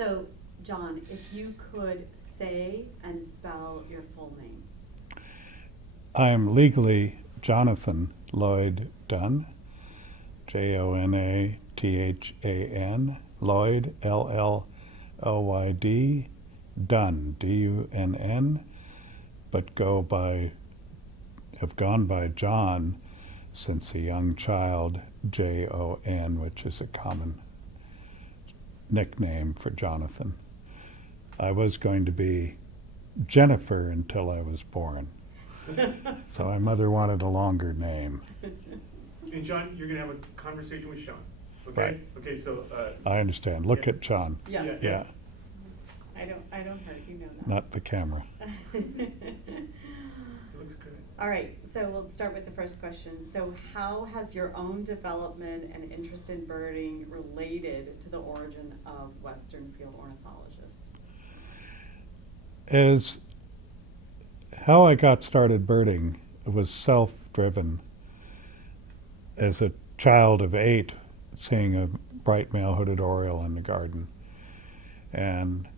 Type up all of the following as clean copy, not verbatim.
So, John, if you could say and spell your full name. I am legally Jonathan Lloyd Dunn, Jonathan, Lloyd, Lloyd, Dunn, Dunn, but have gone by John since a young child, Jon, which is a common nickname for Jonathan. I was going to be Jennifer until I was born. So my mother wanted a longer name. And John, you're gonna have a conversation with Sean, okay? Right. Okay, so, I understand. Look Yeah. at John. Yes. Yeah, I don't hurt, you know that. not the camera. it looks good. All right, so we'll start with the first question. So how has your own development and interest in birding related to the origin of Western field ornithologist? As how I got started birding was self-driven. As a child of 8, seeing a bright male hooded oriole in the garden and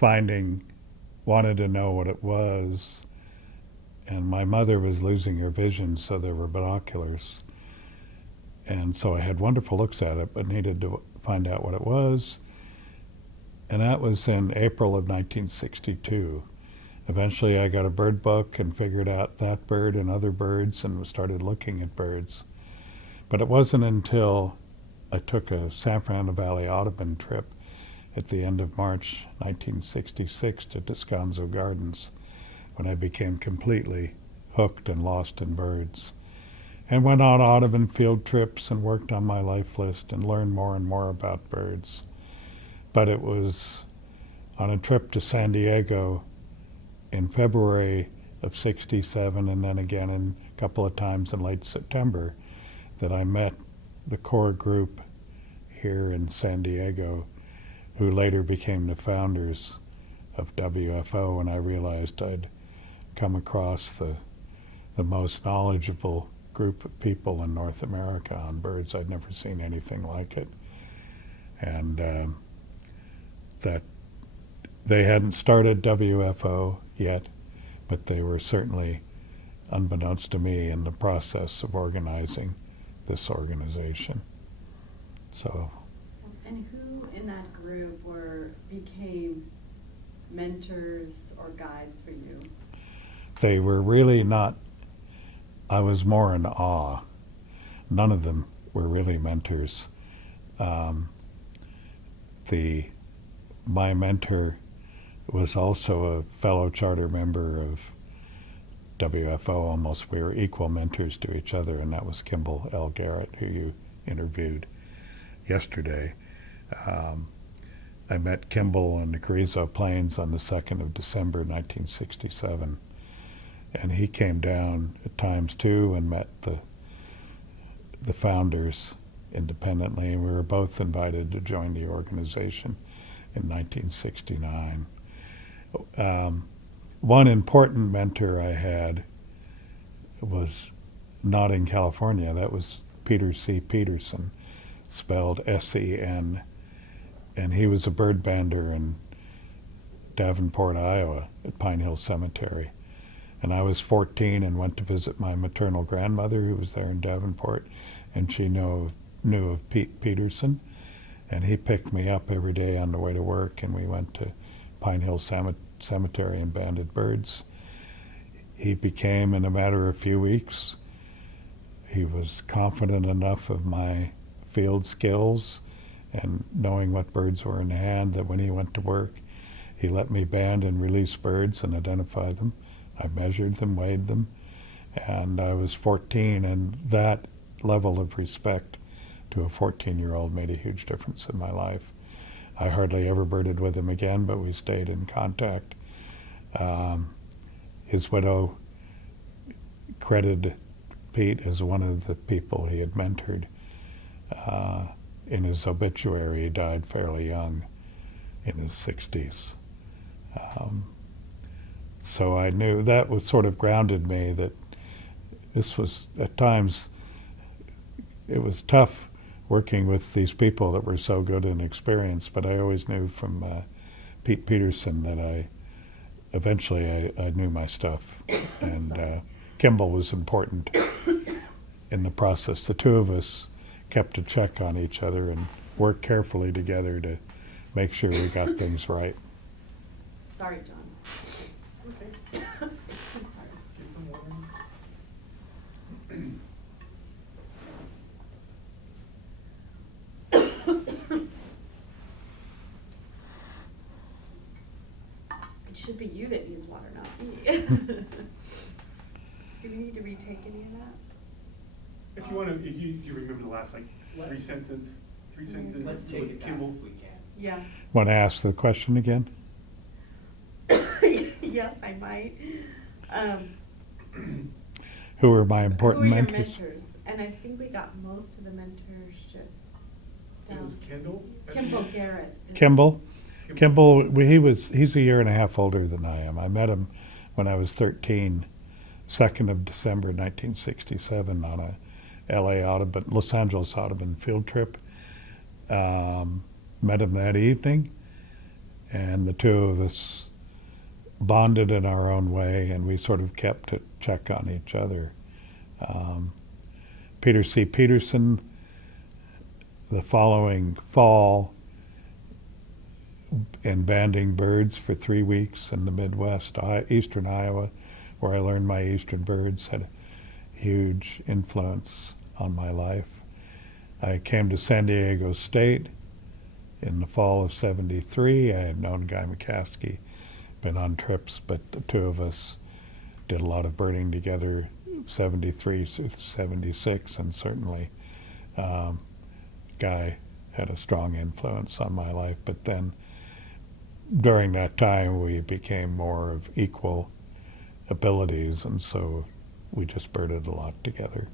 wanted to know what it was. And my mother was losing her vision, so there were binoculars. And so I had wonderful looks at it, but needed to find out what it was. And that was in April of 1962. Eventually I got a bird book and figured out that bird and other birds and started looking at birds. But it wasn't until I took a San Fernando Valley Audubon trip at the end of March 1966 to Descanso Gardens when I became completely hooked and lost in birds. And went on Audubon field trips and worked on my life list and learned more and more about birds. But it was on a trip to San Diego in February of '67 and then again a couple of times in late September that I met the core group here in San Diego who later became the founders of WFO, and I realized I'd come across the most knowledgeable group of people in North America on birds. I'd never seen anything like it. And that they hadn't started WFO yet, but they were certainly, unbeknownst to me, in the process of organizing this organization. So. And who in that group became mentors or guides for you? They were really not, I was more in awe. None of them were really mentors. My mentor was also a fellow charter member of WFO. Almost we were equal mentors to each other, and that was Kimball L. Garrett, who you interviewed yesterday. I met Kimball in the Carrizo Plains on the 2nd of December 1967, and he came down at times too and met the founders independently, and we were both invited to join the organization in 1969. One important mentor I had was not in California. That was Peter C. Peterson, spelled S-E-N, and he was a bird bander in Davenport, Iowa, at Pine Hill Cemetery. And I was 14 and went to visit my maternal grandmother who was there in Davenport, and she knew of Pete Peterson, and he picked me up every day on the way to work, and we went to Pine Hill Cemetery and banded birds. He became, in a matter of a few weeks, he was confident enough of my field skills and knowing what birds were in hand that when he went to work, he let me band and release birds and identify them. I measured them, weighed them, and I was 14, and that level of respect to a 14-year-old made a huge difference in my life. I hardly ever birded with him again, but we stayed in contact. His widow credited Pete as one of the people he had mentored. In his obituary, he died fairly young, in his 60s. So I knew that was sort of grounded me that this was, at times, it was tough working with these people that were so good and experienced. But I always knew from Pete Peterson that eventually I knew my stuff. And Kimball was important in the process. The two of us kept a check on each other and worked carefully together to make sure we got things right. Sorry, John. Okay. I'm Get some water. It should be you that needs water, not me. Do we need to retake any of that? If you want to, if you remember the last, like, What? three sentences Let's take with it back Kimball. if we can. Yeah. Want to ask the question again? Yes, I might. Who were my important Who are your mentors? mentors? And I think we got most of the mentorship It was down. Kendall. Kimball Garrett. is- Kimball? He's a year and a half older than I am. I met him when I was 13, 2nd of December 1967 on a Los Angeles Audubon field trip. Met him that evening, and the two of us bonded in our own way, and we sort of kept a check on each other. Peter C. Peterson, the following fall, in banding birds for 3 weeks in the Midwest, eastern Iowa, where I learned my eastern birds, had a huge influence on my life. I came to San Diego State in the fall of '73. I had known Guy McCaskey, been on trips, but the two of us did a lot of birding together, '73 to '76, and certainly Guy had a strong influence on my life. But then during that time we became more of equal abilities, and so we just birded a lot together.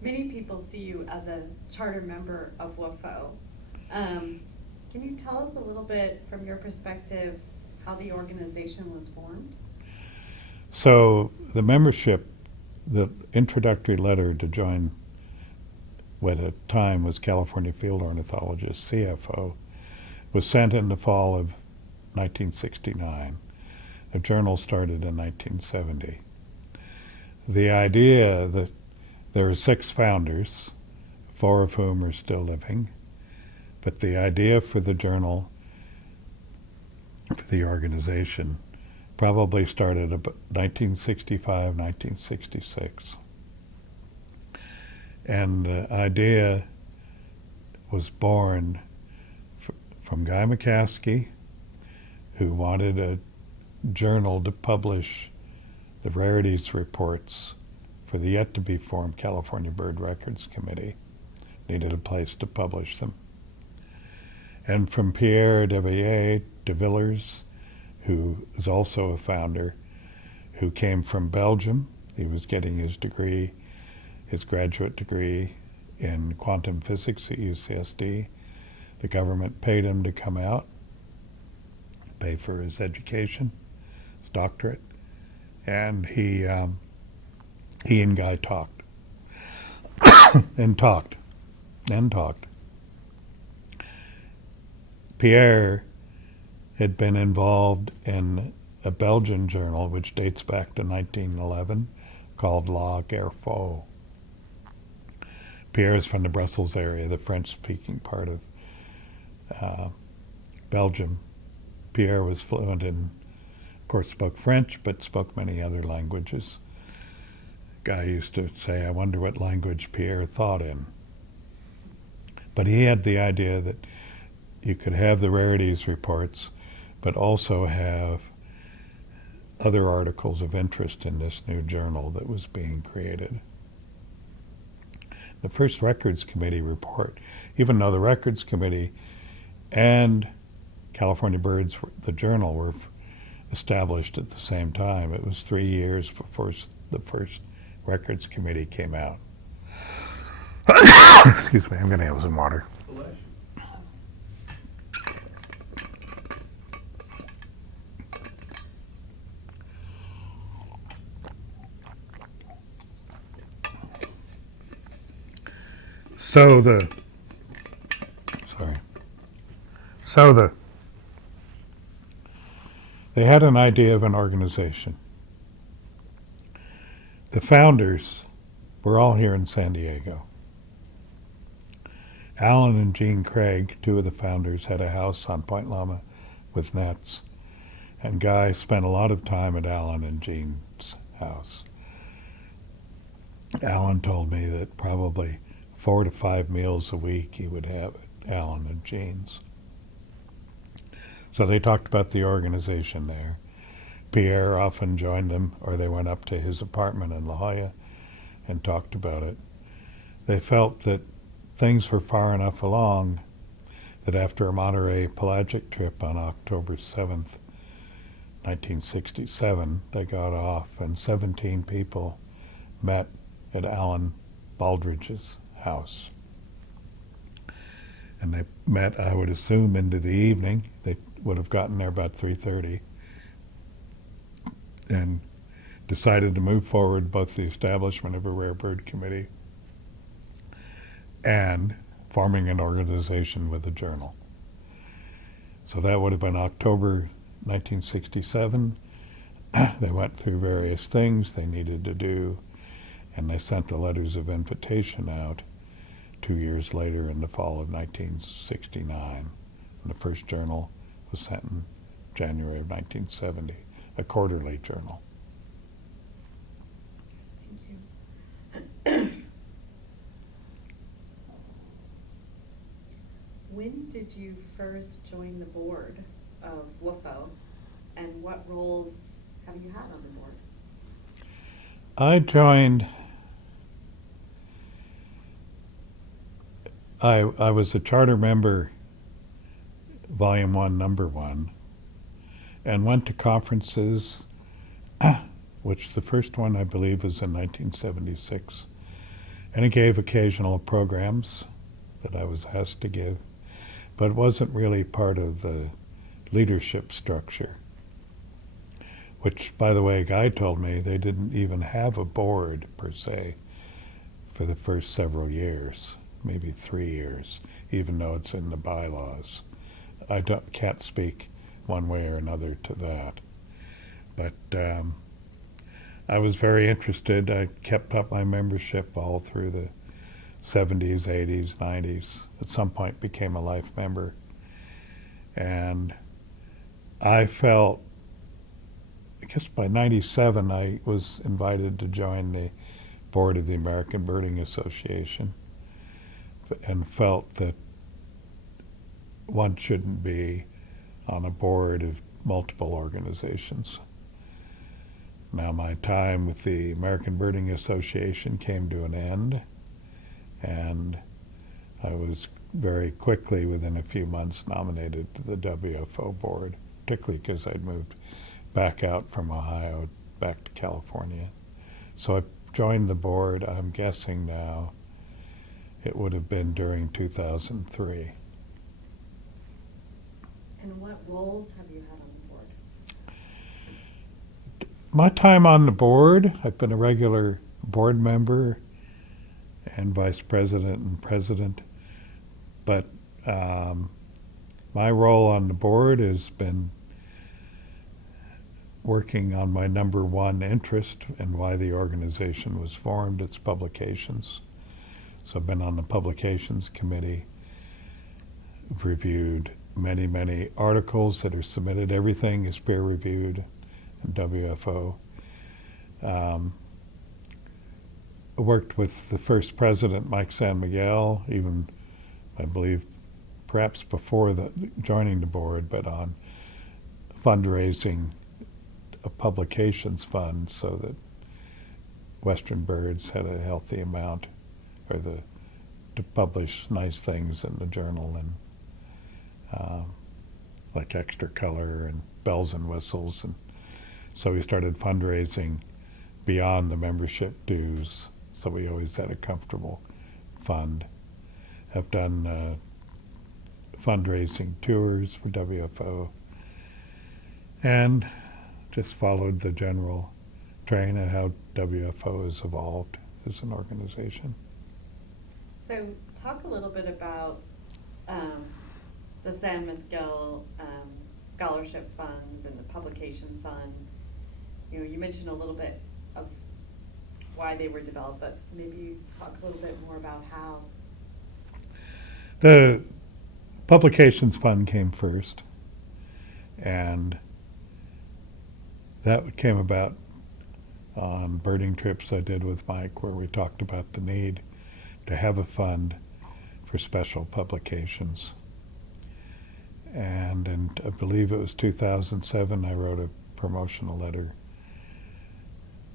Many people see you as a charter member of WFO. Can you tell us a little bit from your perspective how the organization was formed? So the membership, the introductory letter to join what at the time was California Field Ornithologist, CFO, was sent in the fall of 1969. The journal started in 1970. The idea that there were 6 founders, 4 of whom are still living, but the idea for the journal, for the organization, probably started about 1965, 1966. And the idea was born from Guy McCaskey, who wanted a journal to publish the rarities reports for the yet-to-be-formed California Bird Records Committee. Needed a place to publish them. And from Pierre de Villers, who is also a founder, who came from Belgium. He was getting his degree, his graduate degree in quantum physics at UCSD. The government paid him to come out, pay for his education, his doctorate, and he and Guy talked, and talked. Pierre had been involved in a Belgian journal which dates back to 1911 called WFO. Pierre is from the Brussels area, the French-speaking part of Belgium. Pierre was fluent in, of course, spoke French, but spoke many other languages. Guy used to say, I wonder what language Pierre thought in. But he had the idea that you could have the rarities reports, but also have other articles of interest in this new journal that was being created. The first Records Committee report, even though the Records Committee and California Birds, the journal, were established at the same time, it was 3 years before the first Records Committee came out. Excuse me, I'm going to have some water. Bless you. So the, sorry. So they had an idea of an organization. The founders were all here in San Diego. Alan and Jean Craig, two of the founders, had a house on Point Loma with nets. And Guy spent a lot of time at Alan and Jean's house. Alan told me that probably 4 to 5 meals a week he would have at Alan and Jean's. So they talked about the organization there. Pierre often joined them, or they went up to his apartment in La Jolla and talked about it. They felt that things were far enough along that after a Monterey pelagic trip on October 7th, 1967, they got off and 17 people met at Alan Baldridge's house. And they met, I would assume, into the evening. They would have gotten there about 3:30 and decided to move forward both the establishment of a rare bird committee and forming an organization with a journal. So that would have been October 1967. They went through various things they needed to do, and they sent the letters of invitation out 2 years later in the fall of 1969. And the first journal was sent in January of 1970, a quarterly journal. Thank you. When did you first join the board of WFO, and what roles have you had on the board? I joined, I was a charter member, Volume 1, Number 1, and went to conferences, which the first one I believe was in 1976, and it gave occasional programs that I was asked to give, but it wasn't really part of the leadership structure, which, by the way, Guy told me they didn't even have a board per se for the first several years, maybe 3 years, even though it's in the bylaws. I can't speak one way or another to that. But I was very interested. I kept up my membership all through the 70s, 80s, 90s. At some point became a life member. And I felt, I guess by 97, I was invited to join the board of the American Birding Association and felt that one shouldn't be on a board of multiple organizations. Now my time with the American Birding Association came to an end, and I was very quickly, within a few months, nominated to the WFO board, particularly because I'd moved back out from Ohio back to California. So I joined the board, I'm guessing now, it would have been during 2003. And what roles have you had on the board? My time on the board, I've been a regular board member and vice president and president, but my role on the board has been working on my number one interest and why the organization was formed, its publications. So I've been on the publications committee, reviewed many, many articles that are submitted. Everything is peer reviewed in WFO. Worked with the first president, Mike San Miguel, even, I believe, perhaps before joining the board, but on fundraising a publications fund so that Western Birds had a healthy amount, or to publish nice things in the journal, and like extra color and bells and whistles. And so we started fundraising beyond the membership dues, so we always had a comfortable fund. Have done fundraising tours for WFO, and just followed the general train of how WFO has evolved as an organization. So talk a little bit about the San Miguel scholarship funds and the publications fund. You know, you mentioned a little bit of why they were developed, but maybe talk a little bit more about how. The publications fund came first, and that came about on birding trips I did with Mike, where we talked about the need to have a fund for special publications. And I believe it was 2007, I wrote a promotional letter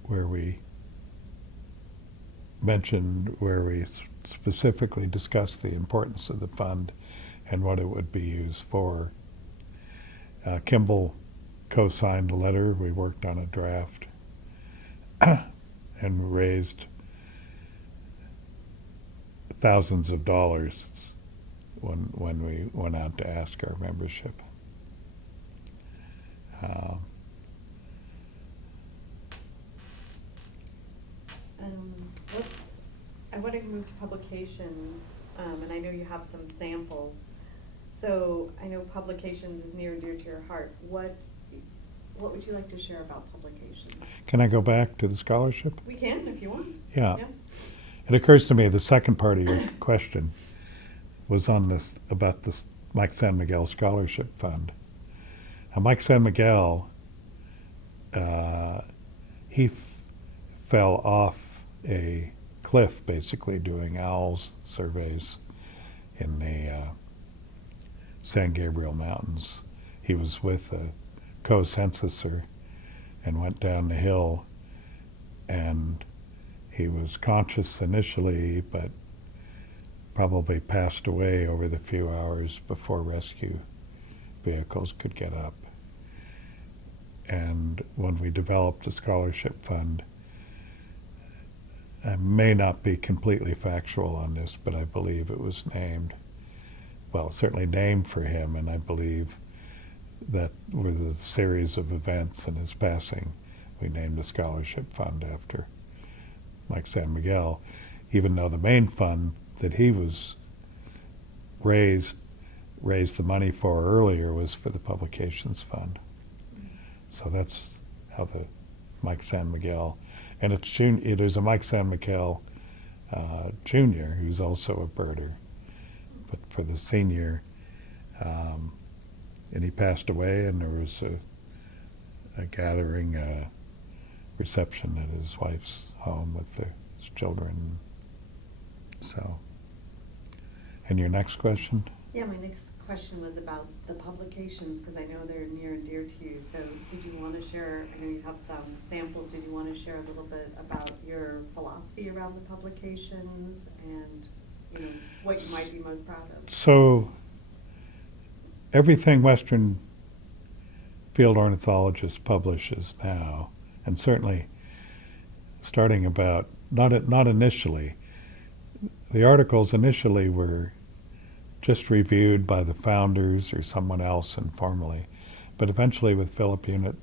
where we specifically discussed the importance of the fund and what it would be used for. Kimball co-signed the letter. We worked on a draft and raised thousands of dollars when we went out to ask our membership. I want to move to publications, and I know you have some samples. So I know publications is near and dear to your heart. What would you like to share about publications? Can I go back to the scholarship? We can, if you want. Yeah. It occurs to me the second part of your question was on this, about this Mike San Miguel Scholarship Fund. Now, Mike San Miguel, he fell off a cliff basically doing owls surveys in the San Gabriel Mountains. He was with a co-censuser and went down the hill, and he was conscious initially, but probably passed away over the few hours before rescue vehicles could get up. And when we developed the scholarship fund, I may not be completely factual on this, but I believe it was named, well, certainly named for him, and I believe that with a series of events and his passing, we named the scholarship fund after Mike San Miguel, even though the main fund that he was raised the money for earlier was for the publications fund. So that's how the Mike San Miguel, and there's a Mike San Miguel Jr. who's also a birder, but for the senior, and he passed away, and there was a gathering, reception at his wife's home with his children. So, and your next question? Yeah, my next question was about the publications, because I know they're near and dear to you. So did you want to share, I know you have some samples, did you want to share a little bit about your philosophy around the publications and, you know, what you might be most proud of? So everything Western field ornithologist publishes now, and certainly starting about, not initially, the articles initially were just reviewed by the founders or someone else informally, but eventually with Philip Unit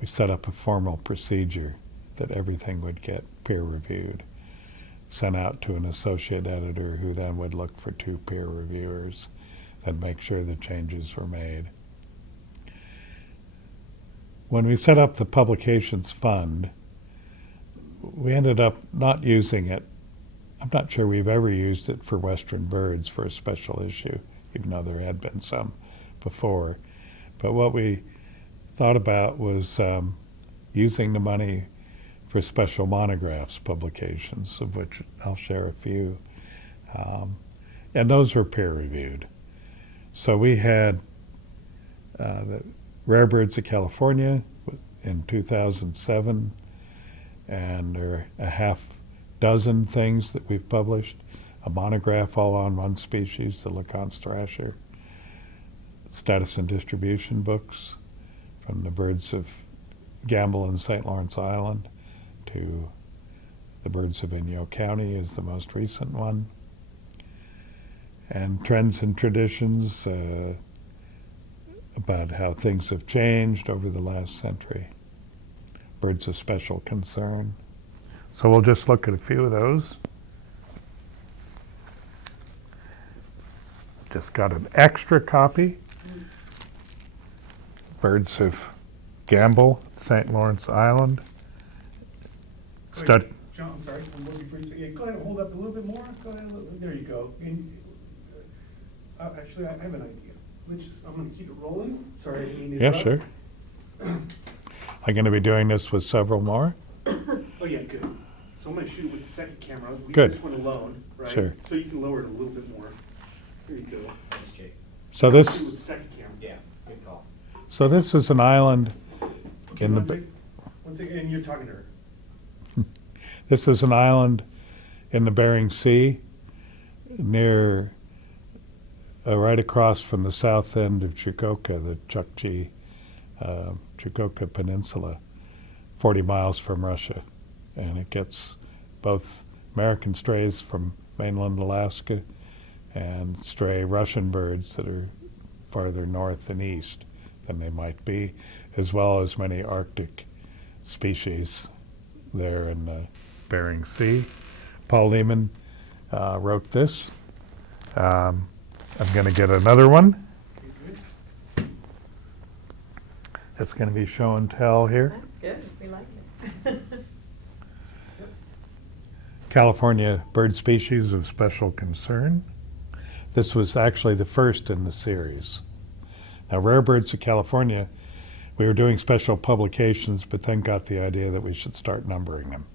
we set up a formal procedure that everything would get peer reviewed, sent out to an associate editor who then would look for 2 peer reviewers and make sure the changes were made. When we set up the publications fund, we ended up not using it. I'm not sure we've ever used it for Western birds for a special issue, even though there had been some before. But what we thought about was using the money for special monographs publications, of which I'll share a few. And those were peer reviewed. So we had the Rare Birds of California in 2007, and there are a half dozen things that we've published, a monograph all on one species, the LeConte thrasher, status and distribution books from the birds of Gamble and St. Lawrence Island to the birds of Inyo County is the most recent one, and trends and traditions about how things have changed over the last century, birds of special concern. So we'll just look at a few of those. Just got an extra copy. Birds of Gamble, St. Lawrence Island. Wait, Stud- John, I'm sorry, one more before you say, yeah, go ahead, hold up a little bit more, go ahead, there you go. And, actually, I have an idea. I'm gonna keep it rolling, sorry, I didn't mean to Yeah, interrupt. sure. I'm going to be doing this with several more. Oh, yeah, good. So I'm gonna shoot it with the second camera. Leave Good. this one alone, right? Sure. So you can lower it a little bit more. There you go. Thanks, Jake. So Shoot it this, with the second camera. Yeah, good call. so this is an island Okay, in the. one second, and you're talking to her. This is an island in the Bering Sea, near, right across from the south end of Chukotka, the Chukchi, Chukotka Peninsula, 40 miles from Russia. And it gets both American strays from mainland Alaska and stray Russian birds that are farther north and east than they might be, as well as many Arctic species there in the Bering Sea. Paul Lehman wrote this. I'm going to get another one. Okay, good. It's going to be show and tell here. That's good, we like it. California bird species of special concern. This was actually the first in the series. Now, Rare Birds of California, we were doing special publications, but then got the idea that we should start numbering them.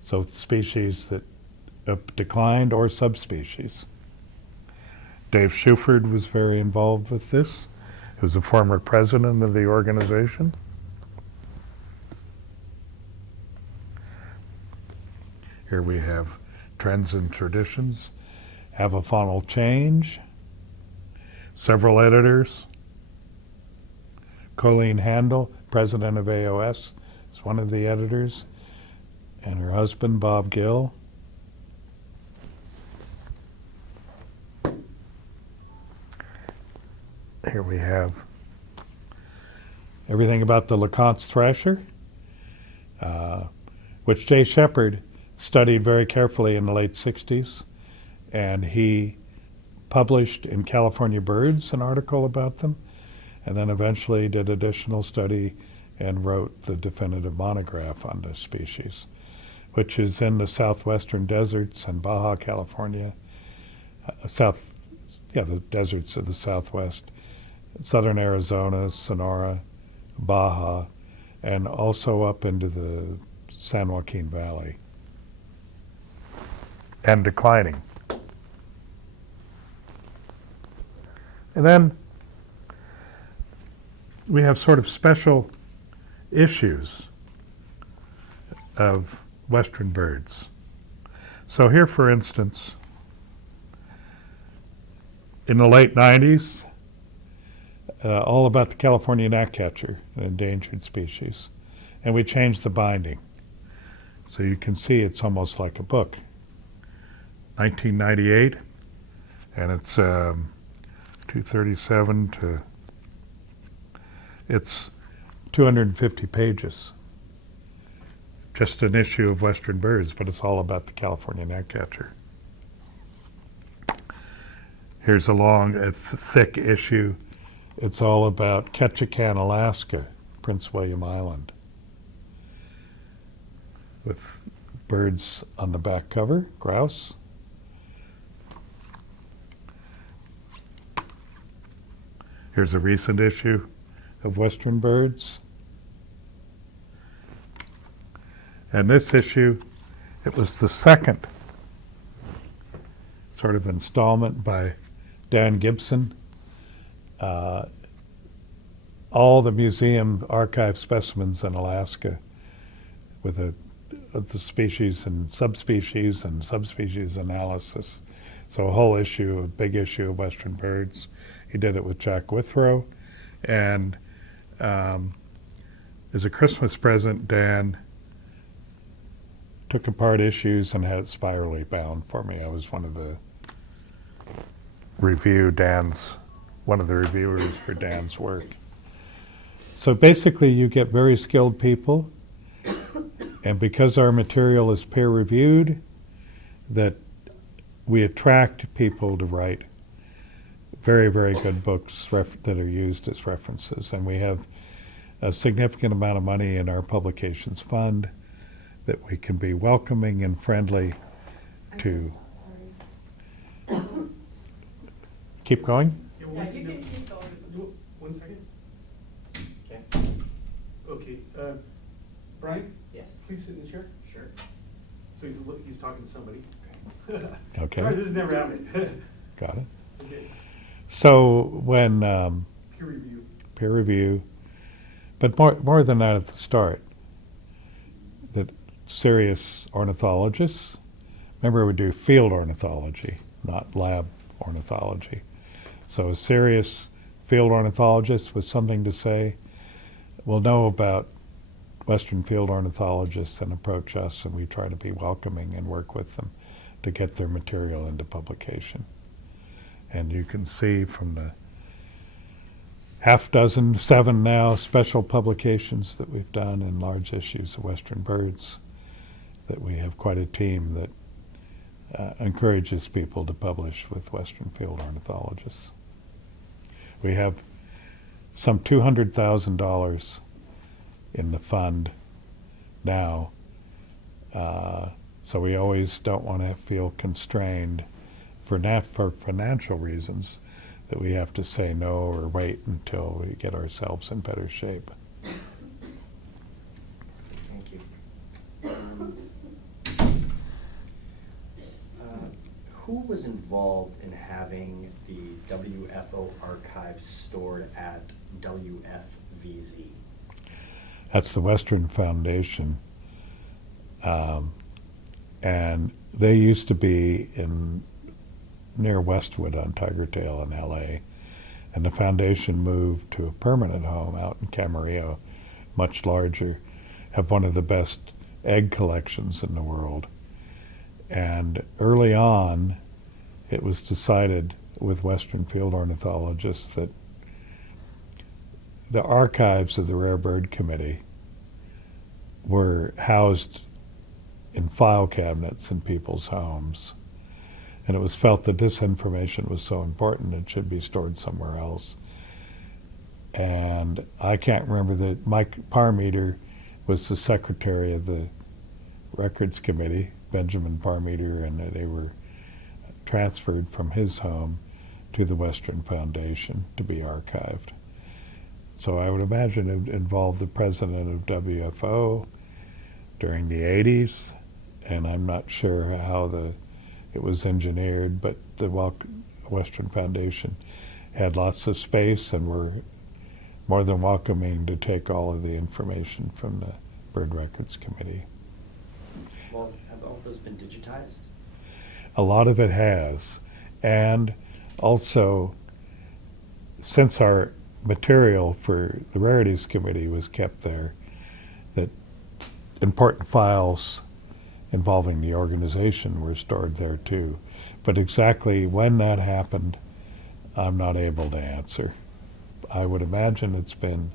So species that have declined or subspecies. Dave Shuford was very involved with this. He was a former president of the organization. Here we have trends and traditions, have a faunal change, several editors. Colleen Handel, president of AOS, is one of the editors, and her husband, Bob Gill. Here we have everything about the LeConte's thrasher, which Jay Shepard studied very carefully in the late 60s, and he published in California Birds an article about them, and then eventually did additional study and wrote the definitive monograph on this species, which is in the southwestern deserts and Baja California, the deserts of the southwest, southern Arizona, Sonora, Baja, and also up into the San Joaquin Valley. And declining. And then we have sort of special issues of Western birds. So here, for instance, in the late 90s, all about the California gnatcatcher, an endangered species. And we changed the binding. So you can see it's almost like a book. 1998, and it's 237 to, it's 250 pages. Just an issue of Western birds, but it's all about the California gnatcatcher. Here's a long, thick issue. It's all about Ketchikan, Alaska, Prince William Island, with birds on the back cover, grouse. Here's a recent issue of Western Birds. And this issue, it was the second sort of installment by Dan Gibson. All the museum archive specimens in Alaska with the species and subspecies analysis. So a whole issue, a big issue of Western birds. He did it with Jack Withrow. And as a Christmas present, Dan took apart issues and had it spirally bound for me. I was one of the reviewers for Dan's work. So basically you get very skilled people, and because our material is peer reviewed, that we attract people to write very, very good books that are used as references. And we have a significant amount of money in our publications fund that we can be welcoming and friendly to. Sorry. Keep going? Yeah, Yeah, you can keep going. 1 second. Okay. Okay, Brian, Yes. please sit in the chair. Sure. So he's talking to somebody. Okay. Right, this has never happened. Got it. Okay, So when peer review. peer review, but more than that at the start, that serious ornithologists, remember we do field ornithology, not lab ornithology. So a serious field ornithologist with something to say will know about Western field ornithologists and approach us, and we try to be welcoming and work with them to get their material into publication. And you can see from the seven now, special publications that we've done in large issues of Western Birds, that we have quite a team that encourages people to publish with Western field ornithologists. We have some $200,000 in the fund now, so we always don't want to feel constrained for financial reasons that we have to say no or wait until we get ourselves in better shape. Thank you. Who was involved in having the WFO archives stored at WFVZ? That's the Western Foundation, and they used to be near Westwood on Tigertail in LA, and the foundation moved to a permanent home out in Camarillo, much larger, have one of the best egg collections in the world. And early on, it was decided with Western field ornithologists that the archives of the Rare Bird Committee were housed in file cabinets in people's homes. And it was felt that this information was so important it should be stored somewhere else. And I can't remember that Mike Parmeter was the secretary of the Records Committee, Benjamin Parmeter, and they were transferred from his home to the Western Foundation to be archived. So I would imagine it involved the president of WFO during the 80s, and I'm not sure how it was engineered, but the Western Foundation had lots of space and were more than welcoming to take all of the information from the Bird Records Committee. Well, have all of those been digitized? A lot of it has. And also, since our material for the Rarities Committee was kept there, that important files involving the organization were stored there too. But exactly when that happened, I'm not able to answer. I would imagine it's been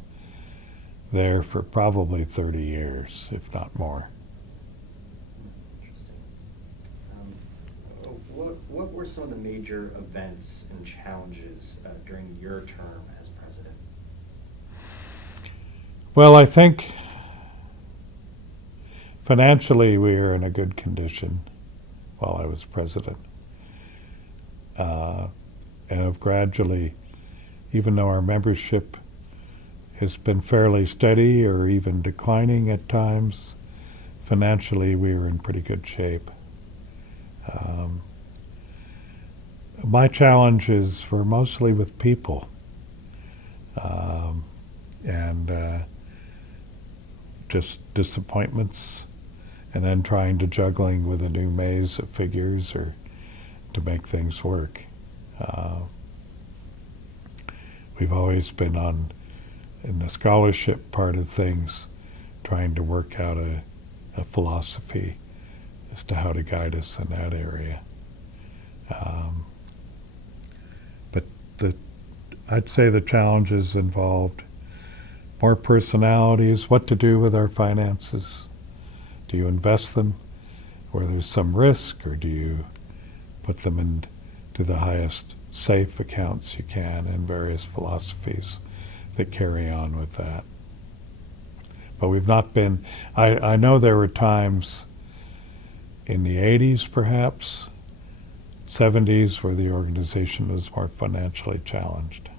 there for probably 30 years, if not more. Interesting. What were some of the major events and challenges during your term as president? Well, I think financially we are in a good condition while I was president. And have gradually, even though our membership has been fairly steady or even declining at times, financially we are in pretty good shape. My challenges were mostly with people, and just disappointments, and then trying to juggling with a new maze of figures or to make things work. We've always been in the scholarship part of things, trying to work out a philosophy as to how to guide us in that area. But I'd say the challenges involved more personalities, what to do with our finances. Do you invest them where there's some risk, or do you put them into the highest safe accounts you can, and various philosophies that carry on with that. But we've not been, I know there were times in the 80s perhaps, 70s, where the organization was more financially challenged.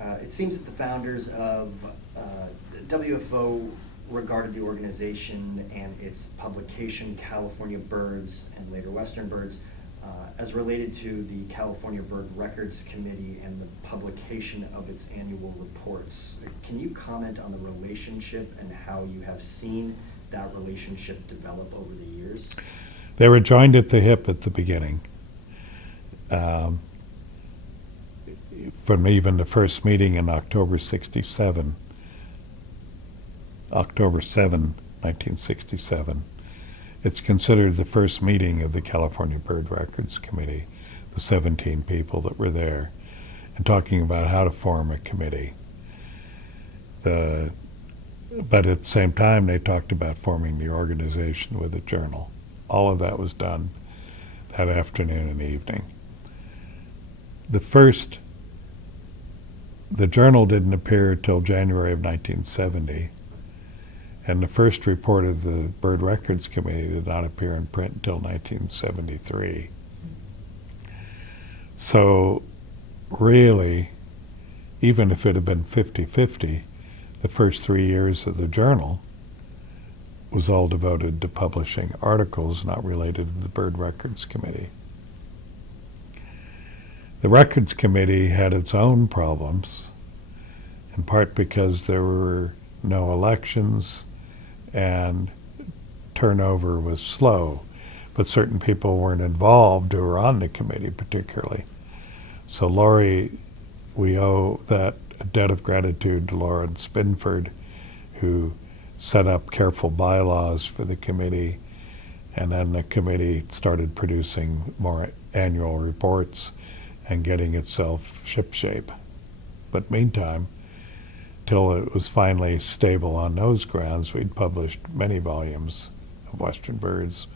Gotcha. It seems that the founders of WFO regarded the organization and its publication, California Birds and later Western Birds, as related to the California Bird Records Committee and the publication of its annual reports. Can you comment on the relationship and how you have seen that relationship develop over the years? They were joined at the hip at the beginning. From even the first meeting in October 7, 1967. It's considered the first meeting of the California Bird Records Committee, the 17 people that were there, and talking about how to form a committee. But at the same time, they talked about forming the organization with a journal. All of that was done that afternoon and evening. The journal didn't appear till January of 1970, and the first report of the Bird Records Committee did not appear in print until 1973. So really, even if it had been 50-50, the first 3 years of the journal was all devoted to publishing articles not related to the Bird Records Committee. The Records Committee had its own problems, in part because there were no elections and turnover was slow, but certain people weren't involved who were on the committee particularly. So Laurie, we owe that a debt of gratitude to Lawrence Binford, who set up careful bylaws for the committee, and then the committee started producing more annual reports and getting itself shipshape. But meantime, till it was finally stable on those grounds, we'd published many volumes of Western Birds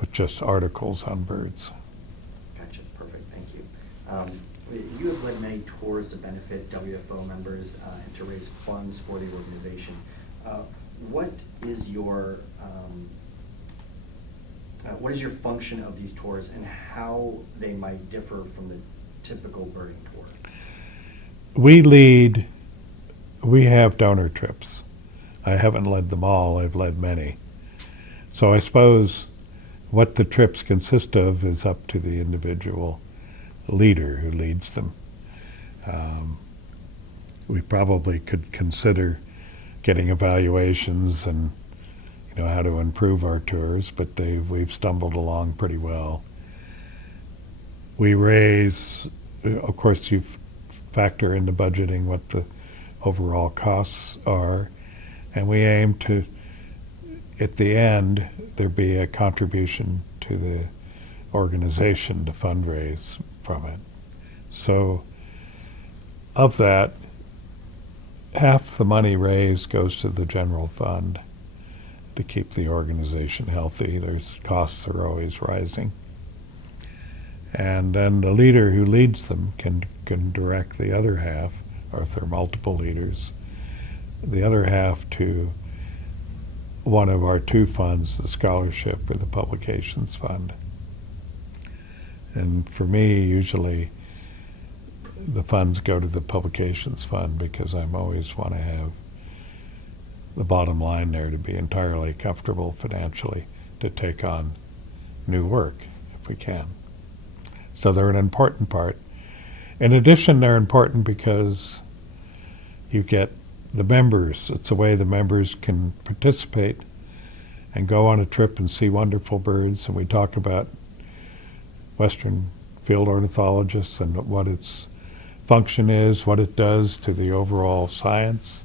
with just articles on birds. Gotcha, perfect, thank you. You have led many tours to benefit WFO members and to raise funds for the organization. What is your function of these tours, and how they might differ from the typical birding tour? We have donor trips. I haven't led them all, I've led many. So I suppose what the trips consist of is up to the individual leader who leads them. We probably could consider getting evaluations and how to improve our tours, but we've stumbled along pretty well. We raise, of course, you factor into budgeting what the overall costs are, and we aim to, at the end, there be a contribution to the organization to fundraise from it. So of that, half the money raised goes to the general fund to keep the organization healthy. There's costs are always rising. And then the leader who leads them can direct the other half, or if there are multiple leaders, the other half to one of our two funds, the scholarship or the publications fund. And for me, usually the funds go to the publications fund because I'm always want to have the bottom line there to be entirely comfortable financially to take on new work if we can. So they're an important part. In addition, they're important because you get the members. It's a way the members can participate and go on a trip and see wonderful birds. And we talk about Western field ornithologists and what its function is, what it does to the overall science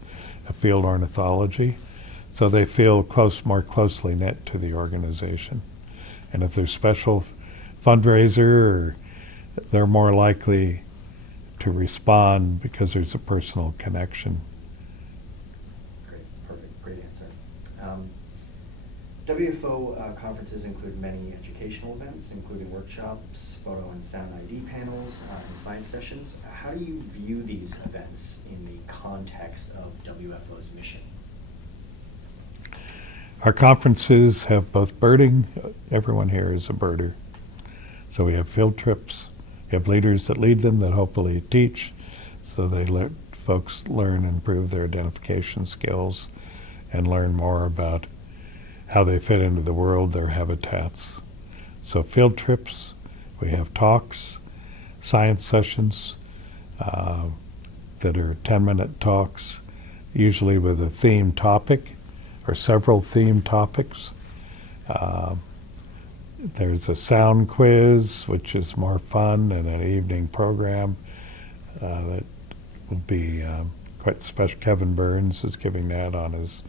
of field ornithology. So they feel more closely knit to the organization. And if there's special fundraiser, they're more likely to respond because there's a personal connection. Great, perfect, great answer. WFO conferences include many educational events, including workshops, photo and sound ID panels, and science sessions. How do you view these events in the context of WFO's mission? Our conferences have both birding. Everyone here is a birder. So we have field trips. We have leaders that lead them that hopefully teach, so they let folks learn and improve their identification skills and learn more about how they fit into the world, their habitats. So field trips, we have talks, science sessions that are 10-minute talks, usually with a themed topic or several themed topics. There's a sound quiz, which is more fun, and an evening program that will be quite special. Kevin Burns is giving that on his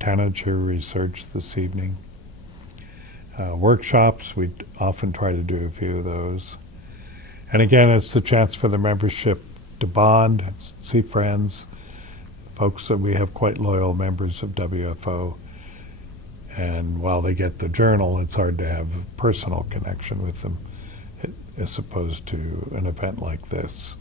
tanager research this evening. Workshops, we often try to do a few of those. And again, it's the chance for the membership to bond, see friends, folks that we have quite loyal members of WFO. And while they get the journal, it's hard to have a personal connection with them as opposed to an event like this.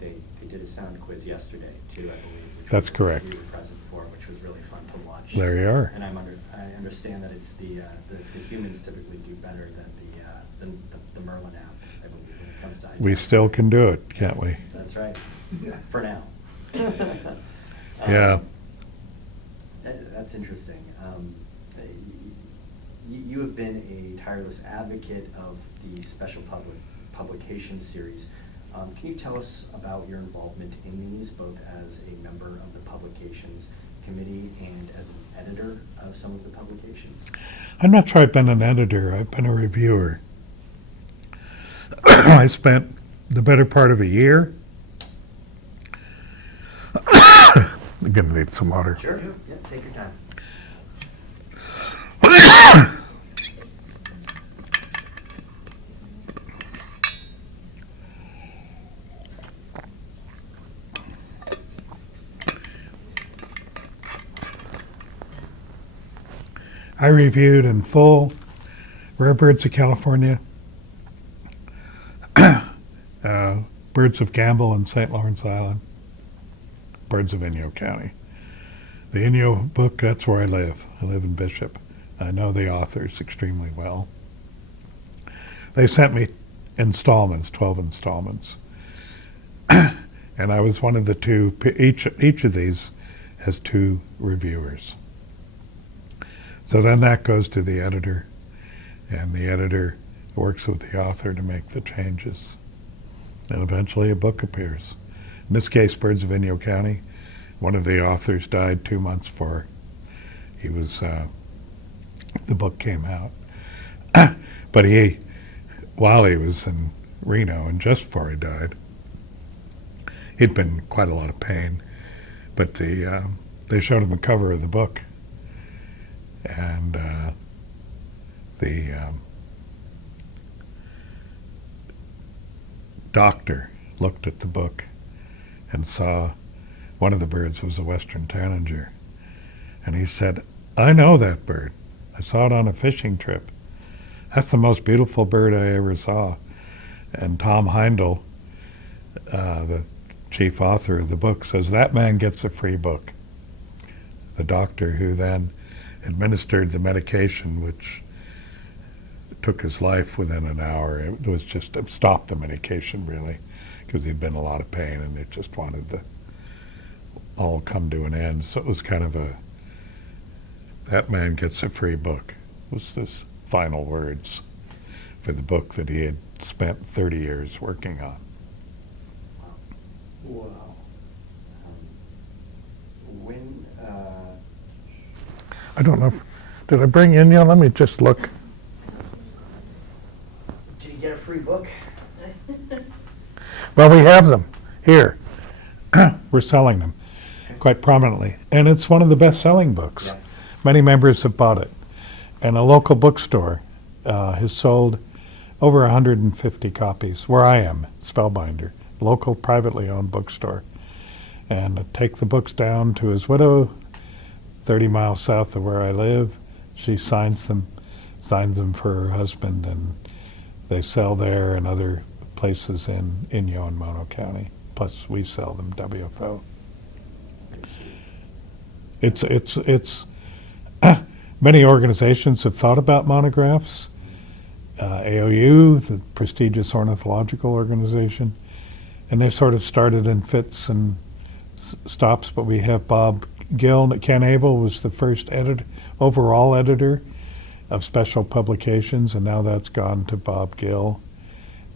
They did a sound quiz yesterday too, I believe. That's correct. We were present for, which was really fun to watch. There you are. And I understand that it's the humans typically do better than the Merlin app, I believe, when it comes to identity. We still can do it, can't we? That's right, for now. Yeah. That's interesting. You have been a tireless advocate of the special publication series. Can you tell us about your involvement in these, both as a member of the publications committee and as an editor of some of the publications? I'm not sure I've been an editor. I've been a reviewer. I spent the better part of a year. I'm going to need some water. Sure. Yeah, take your time. I reviewed in full Rare Birds of California, Birds of Campbell in St. Lawrence Island, Birds of Inyo County. The Inyo book, that's where I live. I live in Bishop. I know the authors extremely well. They sent me installments, 12 installments. And I was one of the two. Each of these has two reviewers. So then that goes to the editor, and the editor works with the author to make the changes. And eventually a book appears. In this case, Birds of Inyo County, one of the authors died 2 months before the book came out. But while he was in Reno, and just before he died, he'd been in quite a lot of pain. But they showed him a cover of the book, and the doctor looked at the book and saw one of the birds was a western tanager. And he said, "I know that bird. I saw it on a fishing trip. That's the most beautiful bird I ever saw." And Tom Heindel, the chief author of the book, says that man gets a free book. The doctor who then administered the medication, which took his life within an hour. It was just stopped the medication, really, because he'd been in a lot of pain and it just wanted to all come to an end. So it was kind of that man gets a free book, was this final words for the book that he had spent 30 years working on. Wow. When I don't know. Did I bring in yet? Let me just look. did you get a free book? Well, we have them here. We're selling them quite prominently. And it's one of the best-selling books. Yeah. Many members have bought it. And a local bookstore has sold over 150 copies, where I am, Spellbinder, local privately owned bookstore. And take the books down to his widow, 30 miles south of where I live. She signs them for her husband, and they sell there and other places in Inyo and Mono County. Plus, we sell them WFO. It's many organizations have thought about monographs. AOU, the prestigious ornithological organization, and they've sort of started in fits and stops, but we have Bob Gill. Ken Abel was the first overall editor of special publications, and now that's gone to Bob Gill.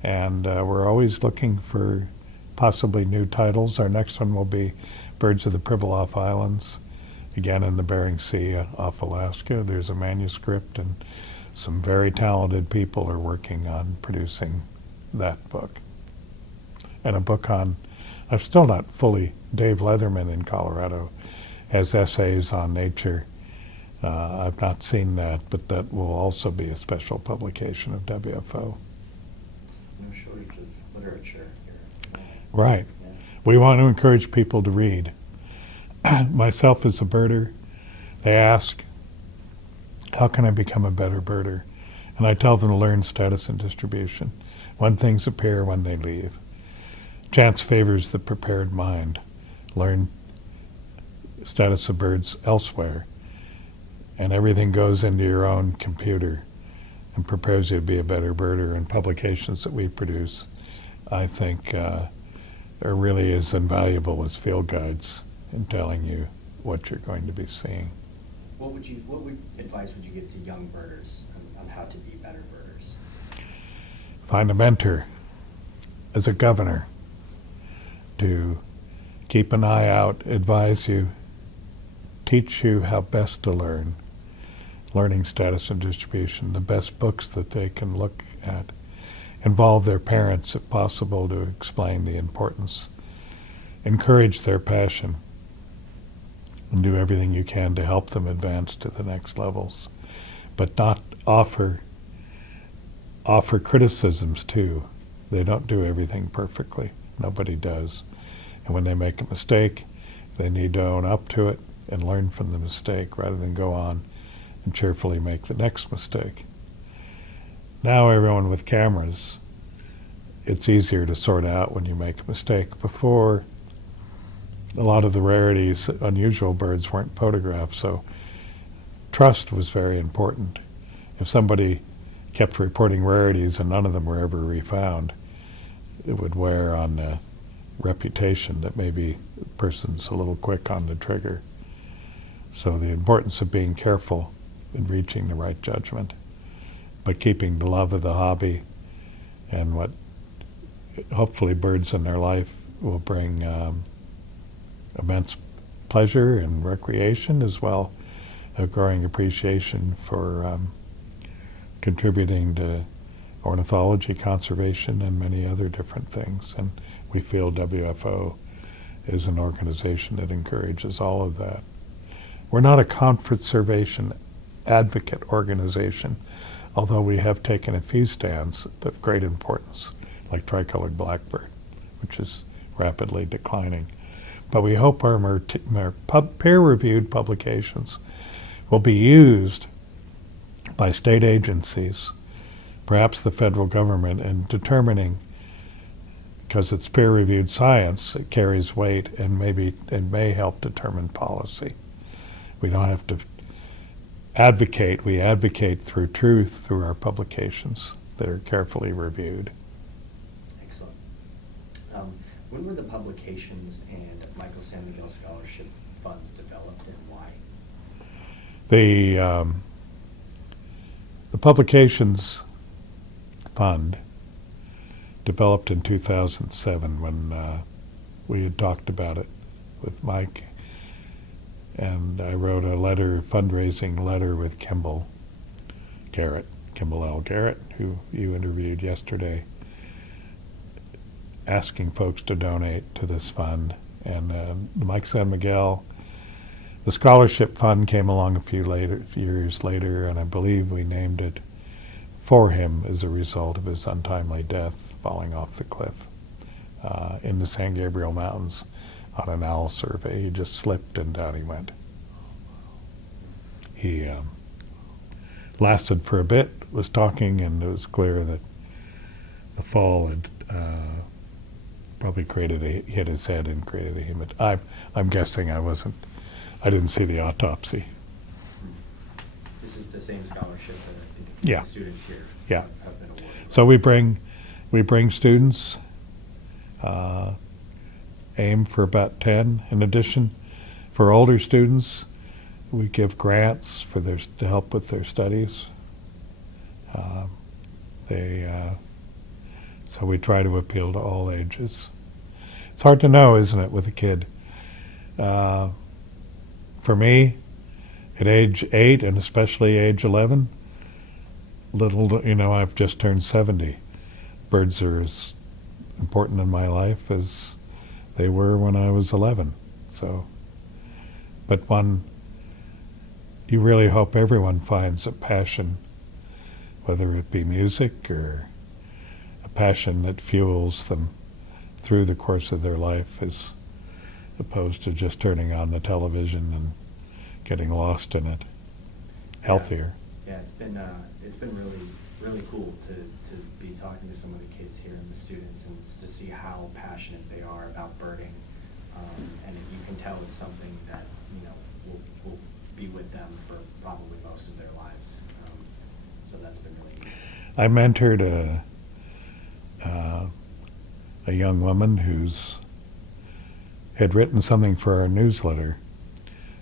And we're always looking for possibly new titles. Our next one will be Birds of the Pribilof Islands, again in the Bering Sea off Alaska. There's a manuscript, and some very talented people are working on producing that book. And a book on, I'm still not fully, Dave Leatherman in Colorado has essays on nature. I've not seen that, but that will also be a special publication of WFO. No shortage of literature here. Right. Yeah. We want to encourage people to read. Myself as a birder, they ask, how can I become a better birder? And I tell them to learn status and distribution. When things appear, when they leave. Chance favors the prepared mind. Learn status of birds elsewhere. And everything goes into your own computer and prepares you to be a better birder. And publications that we produce, I think, are really as invaluable as field guides in telling you what you're going to be seeing. What advice would you give to young birders on how to be better birders? Find a mentor as a governor to keep an eye out, advise you, teach you how best to learn, learning status and distribution, the best books that they can look at, involve their parents if possible to explain the importance, encourage their passion, and do everything you can to help them advance to the next levels, but not offer criticisms too. They don't do everything perfectly. Nobody does. And when they make a mistake, they need to own up to it and learn from the mistake rather than go on and cheerfully make the next mistake. Now everyone with cameras, it's easier to sort out when you make a mistake. Before, a lot of the rarities, unusual birds weren't photographed, so trust was very important. If somebody kept reporting rarities and none of them were ever refound, it would wear on the reputation that maybe the person's a little quick on the trigger. So the importance of being careful in reaching the right judgment, but keeping the love of the hobby and what hopefully birds in their life will bring immense pleasure and recreation, as well as growing appreciation for contributing to ornithology, conservation, and many other different things. And we feel WFO is an organization that encourages all of that. We're not a conservation advocate organization, although we have taken a few stands of great importance, like tricolored blackbird, which is rapidly declining. But we hope our peer-reviewed publications will be used by state agencies, perhaps the federal government, in determining, because it's peer-reviewed science, it carries weight and maybe it may help determine policy. We don't have to advocate, we advocate through truth through our publications that are carefully reviewed. Excellent. When were the publications and Michael San Miguel Scholarship funds developed and why? The Publications Fund developed in 2007 when we had talked about it with Mike, and I wrote a fundraising letter with Kimball L. Garrett, who you interviewed yesterday, asking folks to donate to this fund. And Mike San Miguel, the scholarship fund came along a few years later, and I believe we named it for him as a result of his untimely death falling off the cliff in the San Gabriel Mountains on an owl survey. He just slipped and down he went. he lasted for a bit, was talking, and it was clear that the fall had probably hit his head and created a hematoma. I'm guessing I didn't see the autopsy. This is the same scholarship that I think Yeah. the students here Yeah. have been awarded. So we bring students, aim for about 10. In addition, for older students, we give grants to help with their studies. So we try to appeal to all ages. It's hard to know, isn't it, with a kid? For me, at age 8 and especially age 11, I've just turned 70. Birds are as important in my life as they were when I was 11. So, but you really hope everyone finds a passion, whether it be music or a passion that fuels them through the course of their life, as opposed to just turning on the television and getting lost in it. Healthier. Yeah, it's been really cool to be talking to some of the kids here and the students, and to see how passionate they are about birding. And you can tell it's something that will be with them for probably most of their lives. So that's been really neat. I mentored a young woman had written something for our newsletter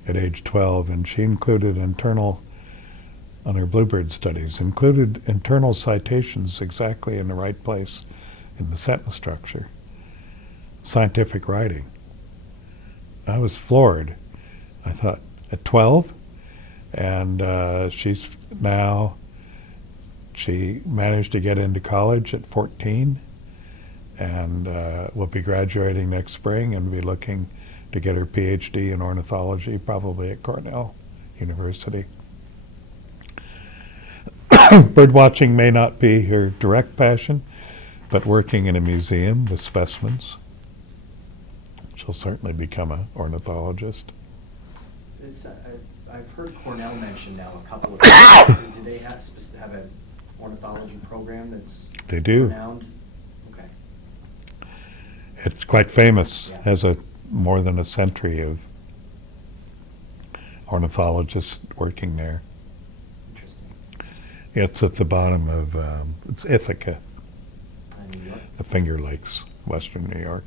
at age 12, and she included on her bluebird studies, included internal citations exactly in the right place in the sentence structure. Scientific writing. I was floored. I thought, at 12? And she managed to get into college at 14, and will be graduating next spring and be looking to get her PhD in ornithology, probably at Cornell University. Birdwatching may not be her direct passion, but working in a museum with specimens, she'll certainly become an ornithologist. I've heard Cornell mentioned now a couple of times. Do they have an ornithology program that's They do. renowned? Okay. It's quite famous. Yeah. Has more than a century of ornithologists working there. Interesting. It's at the bottom of it's Ithaca, New York? the Finger Lakes, western New York.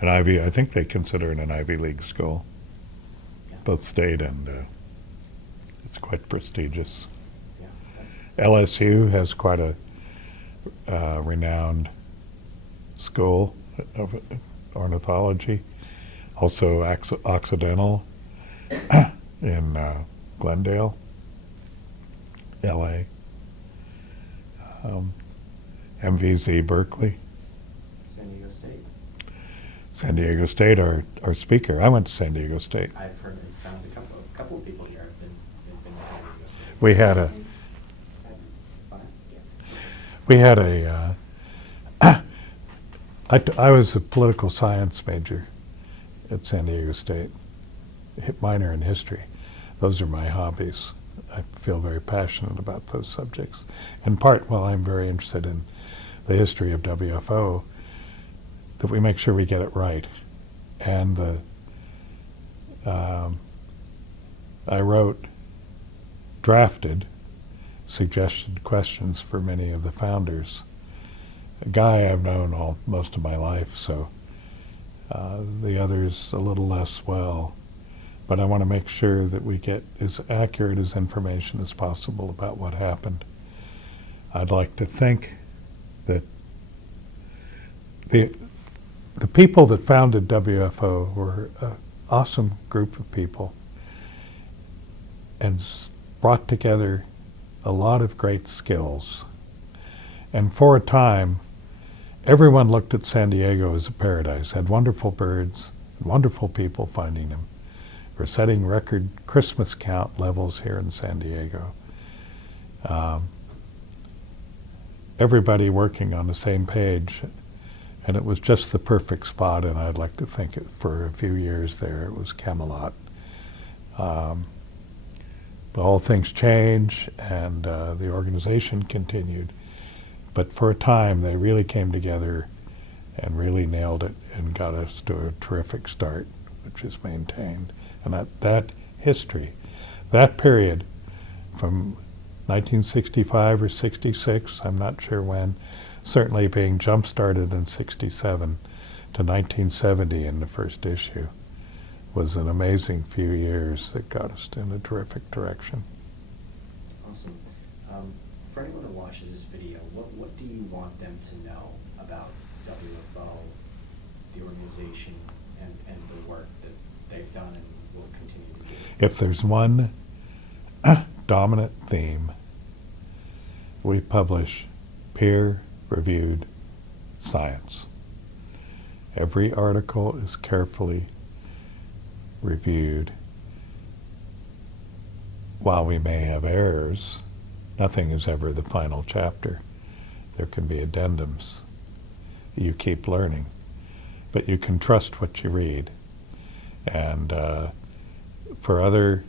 I think they consider it an Ivy League school, Yeah. both state and it's quite prestigious. Yeah. LSU has quite a renowned school of ornithology. Also Occidental in Glendale, LA. MVZ Berkeley. San Diego State. San Diego State, our speaker. I went to San Diego State. I've heard it sounds a couple of people here have been to San Diego State. We had I was a political science major at San Diego State, minor in history. Those are my hobbies. I feel very passionate about those subjects. In part, while I'm very interested in the history of WFO, that we make sure we get it right. And I drafted suggested questions for many of the founders. A guy I've known most of my life, so the others a little less well. But I want to make sure that we get as accurate as information as possible about what happened. I'd like to think that the people that founded WFO were an awesome group of people and brought together a lot of great skills. And for a time, everyone looked at San Diego as a paradise, had wonderful birds, wonderful people finding them. We're setting record Christmas count levels here in San Diego. Everybody working on the same page, and it was just the perfect spot, and I'd like to think for a few years there it was Camelot. Um, but all things change, and the organization continued. But for a time, they really came together and really nailed it and got us to a terrific start, which is maintained. And that history, that period from 1965 or 66, I'm not sure when, certainly being jump-started in 67 to 1970 in the first issue, was an amazing few years that got us in a terrific direction. Awesome. For anyone who watches this video, what do you want them to know about WFO, the organization, and the work that they've done and will continue to do? If there's one dominant theme, we publish peer-reviewed science. Every article is carefully reviewed. While we may have errors, nothing is ever the final chapter. There can be addendums. You keep learning, but you can trust what you read. And for other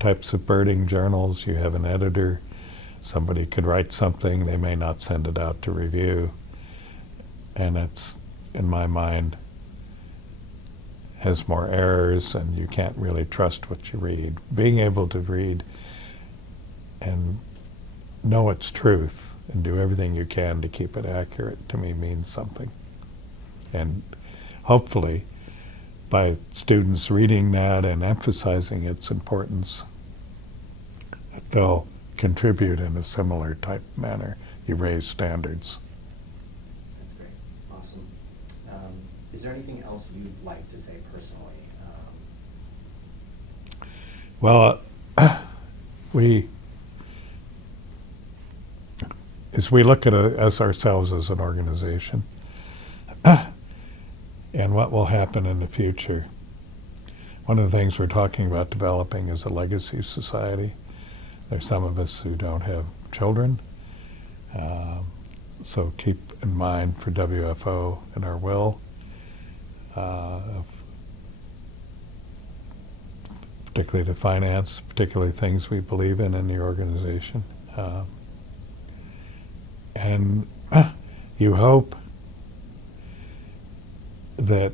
types of birding journals, you have an editor. Somebody could write something, they may not send it out to review, and it's, in my mind, has more errors, and you can't really trust what you read. Being able to read and know its truth and do everything you can to keep it accurate, to me, means something. And hopefully, by students reading that and emphasizing its importance, that they'll contribute in a similar type manner. You raise standards. That's great. Awesome. Is there anything else you'd like to say personally? Well, as we look at as ourselves as an organization, and what will happen in the future, one of the things we're talking about developing is a legacy society. There's some of us who don't have children, so keep in mind for WFO in our will, particularly to finance, particularly things we believe in the organization. And you hope that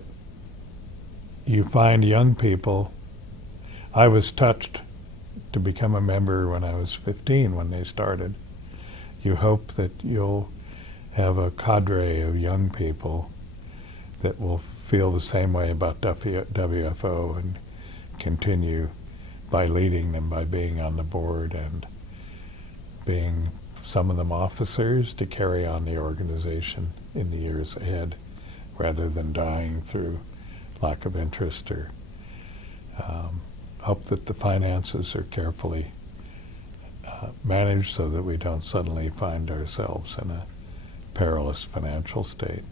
you find young people. I was touched to become a member when I was 15 when they started. You hope that you'll have a cadre of young people that will feel the same way about WFO and continue by leading them, by being on the board and being, some of them, officers to carry on the organization in the years ahead, rather than dying through lack of interest, or hope that the finances are carefully managed so that we don't suddenly find ourselves in a perilous financial state.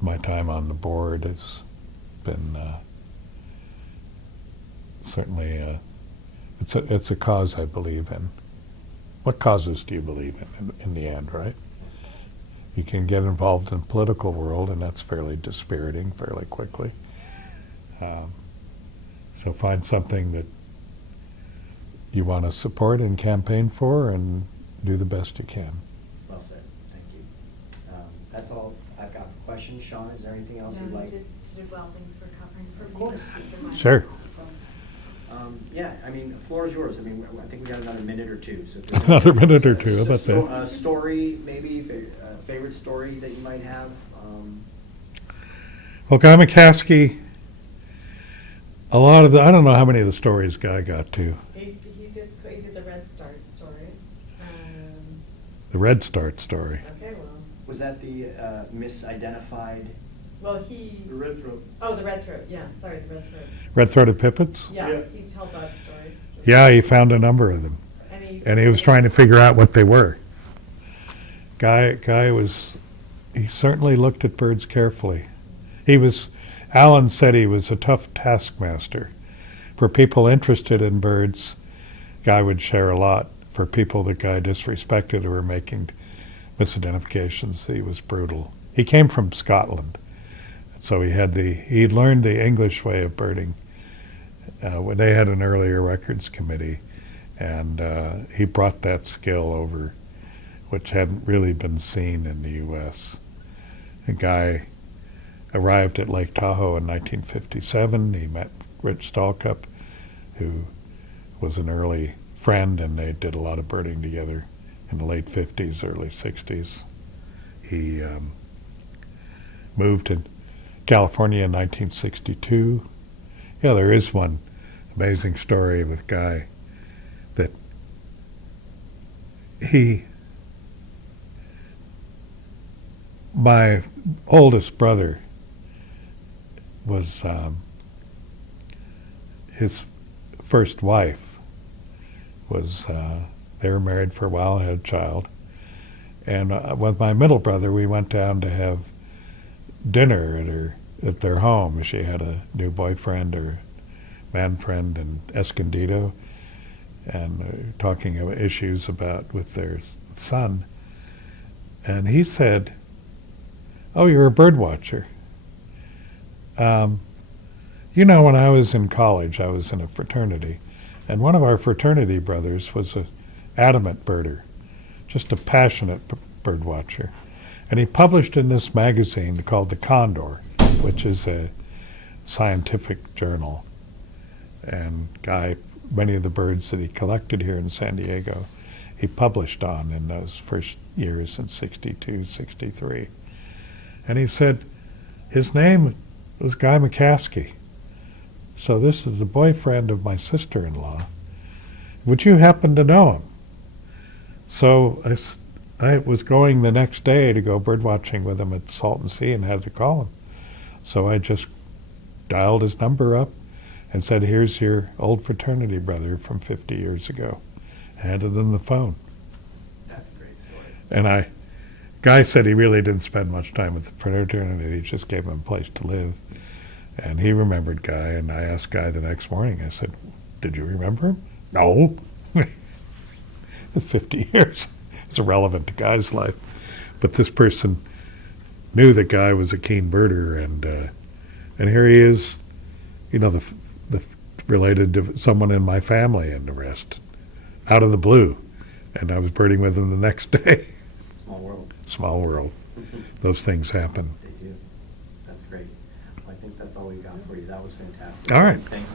My time on the board has been certainly it's a cause I believe in. What causes do you believe in the end, right? You can get involved in the political world, and that's fairly dispiriting fairly quickly. So find something that you want to support and campaign for, and do the best you can. Well said. Thank you. That's all I've got for questions. Sean, is there anything else you'd No, like? you did well. Thanks for covering for Of me. course. Keep in mind. Sure. Yeah, I mean, the floor is yours. I mean, I think we got another minute or two. So if there's Another minute or two, how about that? A story, maybe, favorite story that you might have? Well, Guy McCaskey, a lot of I don't know how many of the stories Guy got to. He did the Red Start story. The Red Start story. Okay, Was that the misidentified? he. The red throat. Oh, the red throat. Yeah, sorry, the red throat. Red-throated pipits? Yeah, Yeah. he told that story. Yeah, he found a number of them. And he was trying to figure out what they were. Guy he certainly looked at birds carefully. Alan said he was a tough taskmaster. For people interested in birds, Guy would share a lot. For people that Guy disrespected or were making misidentifications, he was brutal. He came from Scotland, So he'd learned the English way of birding when they had an earlier records committee, and he brought that skill over, which hadn't really been seen in the U.S. A guy arrived at Lake Tahoe in 1957. He met Rich Stallcup, who was an early friend, and they did a lot of birding together in the late 50s, early 60s. He moved to California in 1962. Yeah, there is one amazing story with Guy that my oldest brother was his first wife was they were married for a while, had a child, and with my middle brother we went down to have dinner at their home. She had a new boyfriend or man friend in Escondido, and talking about issues with their son, and he said, "Oh, you're a bird watcher." You know, when I was in college, I was in a fraternity, and one of our fraternity brothers was an adamant birder, just a passionate bird watcher. And he published in this magazine called The Condor, which is a scientific journal. And many of the birds that he collected here in San Diego, he published on in those first years in 62, 63. And he said his name was Guy McCaskey. So this is the boyfriend of my sister-in-law. Would you happen to know him? So I was going the next day to go bird watching with him at Salton Sea and had to call him. So I just dialed his number up and said, "Here's your old fraternity brother from 50 years ago." Handed him the phone. That's a great story. And Guy said he really didn't spend much time with the fraternity. He just gave him a place to live. And he remembered Guy, and I asked Guy the next morning, I said, "Did you remember him?" "No." It's 50 years. It's irrelevant to Guy's life. But this person knew that Guy was a keen birder, and here he is, you know, the related to someone in my family and the rest, out of the blue. And I was birding with him the next day. Small world. Small world. Those things happen. They do. That's great. Well, I think that's all we've got for you. That was fantastic. All right. Thank you